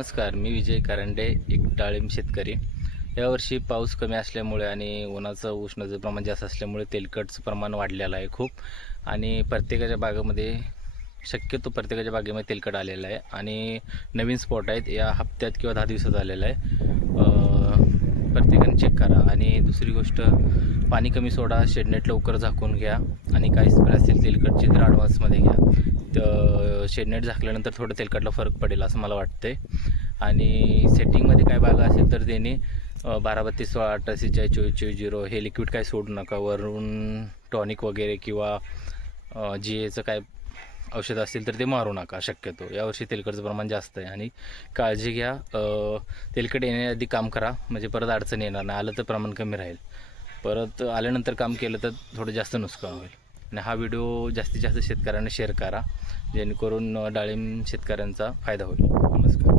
नमस्कार, मी विजय कारंडे, एक डाळिंब शेतकरी. यावर्षी पाऊस कमी असल्यामुळे आणि उन्हाचं उष्णतेचं प्रमाण जास्त असल्यामुळे तेलकटचं प्रमाण वाढलेलं आहे खूप. आणि शक्यतो प्रत्येकाच्या बागेमध्ये तेलकट आलेलं आहे आणि नवीन स्पॉट आहेत, या हप्त्यात किंवा 10 दिवसात आलेलं आहे. प्रत्येकाने चेक करा. आणि दुसरी गोष्ट, पाणी कमी सोडा, शेडनेट लवकर झाकून घ्या आणि काही स्प्रे असतील तेलकटचे तर ॲडव्हान्समध्ये घ्या. तर शेडनेट झाकल्यानंतर थोडं तेलकटला फरक पडेल असं मला वाटतंय. आणि सेटिंगमध्ये काय बागा असेल तर त्याने 12-32-16 46-24-0 हे लिक्विड काय सोडू नका. वरून टॉनिक वगैरे किंवा GAचं काय औषध असतील तर ते मारू नका शक्यतो. यावर्षी तेलकटचं प्रमाण जास्त आहे आणि काळजी घ्या. तेलकट येण्याआधी काम करा, म्हणजे परत अडचण येणार नाही. आलं तर प्रमाण कमी राहील, परत आल्यानंतर काम केलं तर थोडं जास्त नुकसान होईल. आणि हा व्हिडिओ जास्तीत जास्त शेतकऱ्यांना शेअर करा, जेणेकरून डाळिंब शेतकऱ्यांचा फायदा होईल. नमस्कार.